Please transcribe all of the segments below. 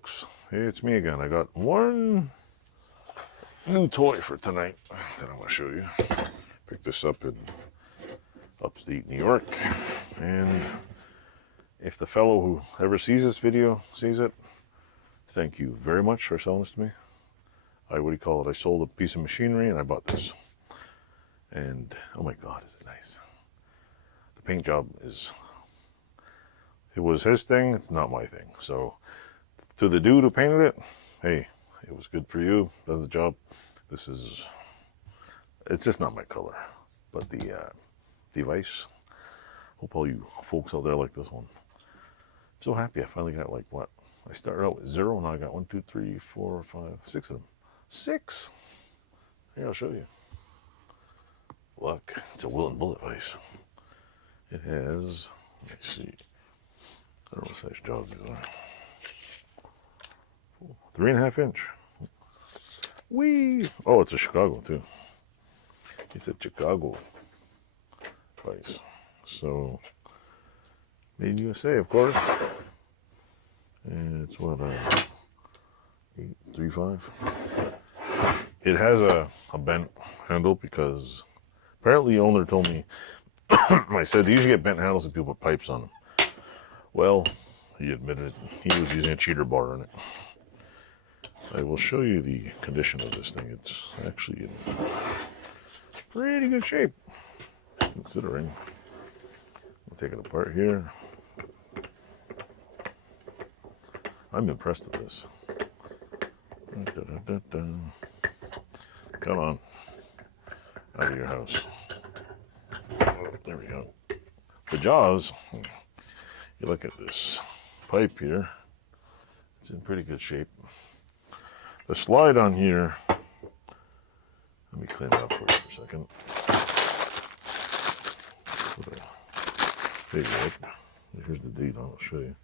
folks, hey, it's me again. I got one new toy for tonight that I'm going to show you. Picked this up in upstate New York, and if the fellow who ever sees this video sees it, thank you very much for selling this to me. I sold a piece of machinery and I bought this. And oh my God, is it nice. The paint job it was his thing, it's not my thing. So to the dude who painted it, hey, it was good for you, does the job. It's just not my color. But the vise, hope all you folks out there like this one. I'm so happy I finally got I started out with 0, now I got 1, 2, 3, 4, 5, 6 of them. 6! Here, I'll show you. Look, it's a Wilton bullet vise. It has, let me see, I don't know what size jaws these are. 3.5 inch. Whee! Oh, it's a Chicago too. It's a Chicago vise. So, made in USA, of course. And it's what, 835. It has a bent handle because apparently the owner told me, I said they usually get bent handles and people put pipes on them. Well, he admitted he was using a cheater bar on it. I will show you the condition of this thing. It's actually in pretty good shape, considering. I'll take it apart here. I'm impressed with this. Come on, out of your house. There we go. The jaws, you look at this pipe here, it's in pretty good shape. The slide on here, let me clean that up for you for a second. Put a big look. Here's the date on it, I'll show you.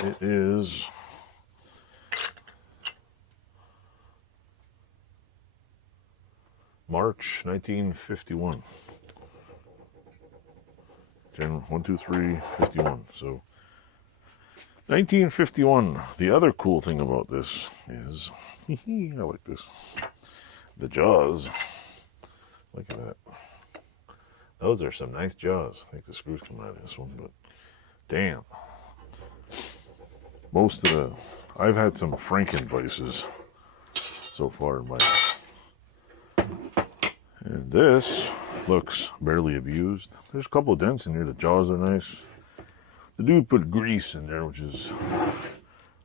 It is March 1951. Jan 1, 2, 3, 51. So 1951. The other cool thing about this is, I like this. The jaws. Look at that. Those are some nice jaws. I think the screws come out of this one, but damn. I've had some Franken vices so far in my life. And this looks barely abused. There's a couple of dents in here. The jaws are nice. The dude put grease in there, which is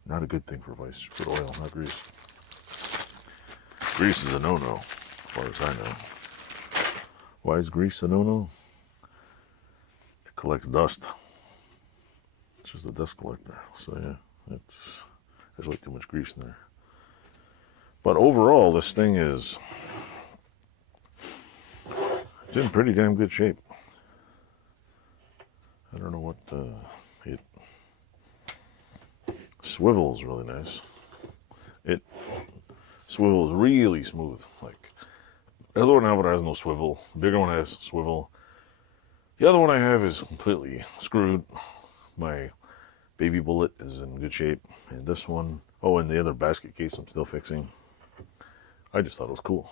not a good thing for vice. Put oil, not grease. Grease is a no-no, as far as I know. Why is grease a no-no? It collects dust. It's just a dust collector. So yeah, there's way too much grease in there. But overall, this thing it's in pretty damn good shape. I don't know what, it swivels really nice. It swivels really smooth. Like, the other one I have has no swivel. The bigger one has swivel. The other one I have is completely screwed. My baby bullet is in good shape. And this one, oh, and the other basket case I'm still fixing. I just thought it was cool.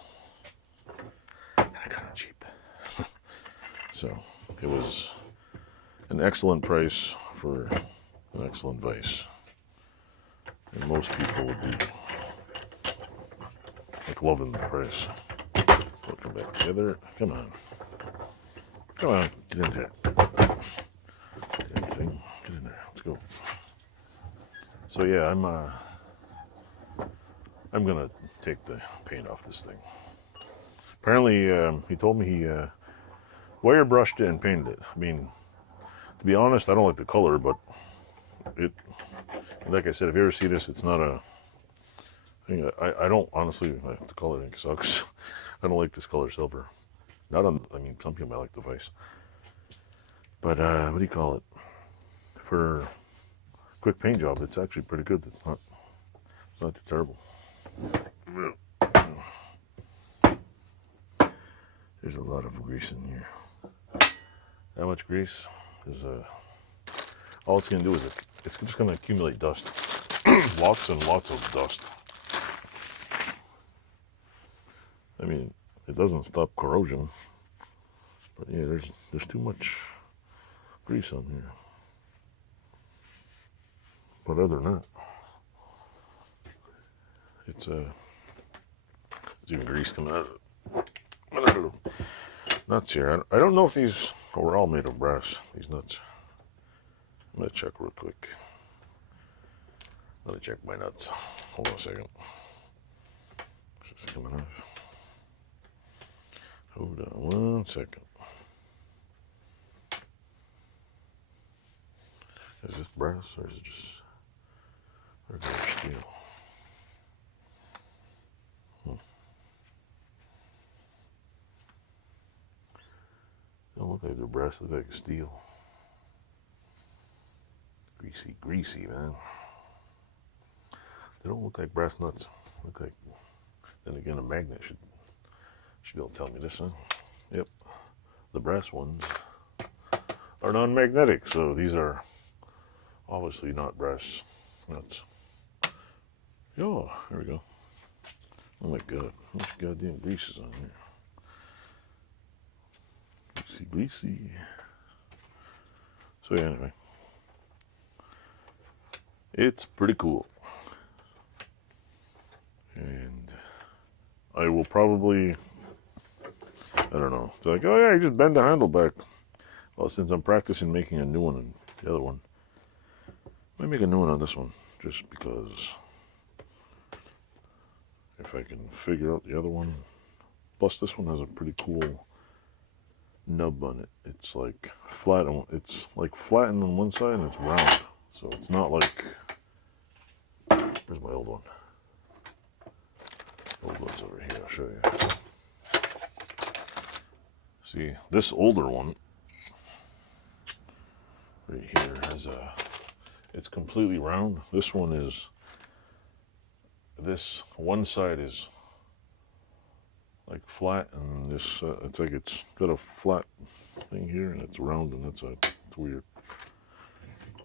And I got it cheap. So, it was an excellent price for an excellent vise. And most people would be like loving the price. We'll come back together. Come on. Come on. Get in there. Anything. Get in there. Let's go. So yeah, I'm gonna take the paint off this thing. Apparently, he told me he wire brushed it and painted it. I mean, to be honest, I don't like the color, but like I said, if you ever see this, it's not a thing. I don't honestly like the color. I think it sucks. I don't like this color silver. Some people might like the vise. But, what do you call it? For quick paint job, it's actually pretty good. It's not too terrible. There's a lot of grease in here. That much grease is all it's going to do is it's just going to accumulate dust. Lots and lots of dust. I mean, it doesn't stop corrosion, but yeah, there's too much grease on here. But other than that, it's even grease coming out of the nuts here. I don't know if these were all made of brass, these nuts. I'm gonna check real quick. Let me check my nuts. Hold on a second. It's just coming off. Hold on 1 second. Is this brass or is it just regular steel? Don't look like they're brass, they look like steel. Greasy, man. They don't look like brass nuts. Look like, then again, a magnet should be able to tell me this, huh? Yep. The brass ones are non-magnetic, so these are obviously not brass nuts. Oh, there we go. Oh my god, how much goddamn grease is on here? Greasy. So yeah, anyway. It's pretty cool. And I will probably, I don't know. It's like, oh yeah, you just bend the handle back. Well, since I'm practicing making a new one and the other one, I might make a new one on this one, just because if I can figure out the other one. Plus this one has a pretty cool nub on it. It's like flat on, it's like flattened on one side and it's round. So it's not like, where's my old one? Old one's over here, I'll show you. See, this older one right here has it's completely round. This one is, this one side is like flat, and this, it's like it's got a flat thing here and it's round on that side. It's weird.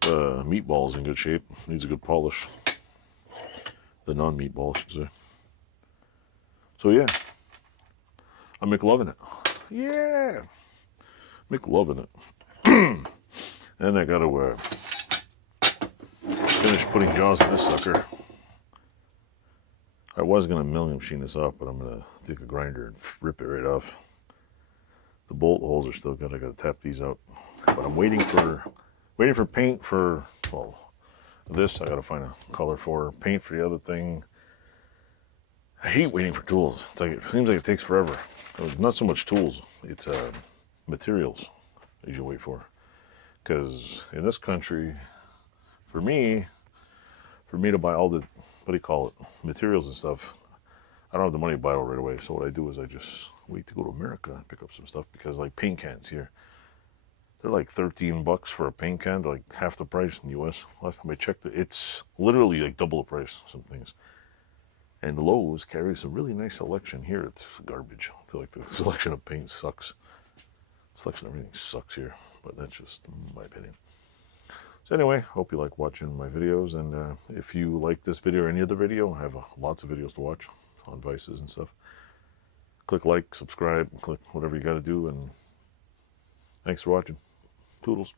Meatball's in good shape, needs a good polish. The non-meatball, I should say. So yeah, I'm McLovin' it. Yeah, McLovin' it. And I gotta finish putting jaws on this sucker. I was gonna milling machine this off, but I'm gonna take a grinder and rip it right off. The bolt holes are still good. I gotta tap these out. But I'm waiting for paint for, well, this I gotta find a color for. Paint for the other thing. I hate waiting for tools. It's like, it seems like it takes forever. It's not so much tools, it's materials that you wait for. Because in this country, for me to buy all the, what do you call it, materials and stuff, I don't have the money to buy it all right away. So what I do is I just wait to go to America and pick up some stuff, because like paint cans here, they're like $13 for a paint can. They're like half the price in the US. Last time I checked it, it's literally like double the price, some things. And Lowe's carries a really nice selection. Here it's garbage. I feel like the selection of paint sucks. Selection of everything sucks here, but that's just my opinion. So anyway, hope you like watching my videos, and if you like this video or any other video, I have lots of videos to watch on vices and stuff. Click like, subscribe, click whatever you got to do, and thanks for watching. Toodles.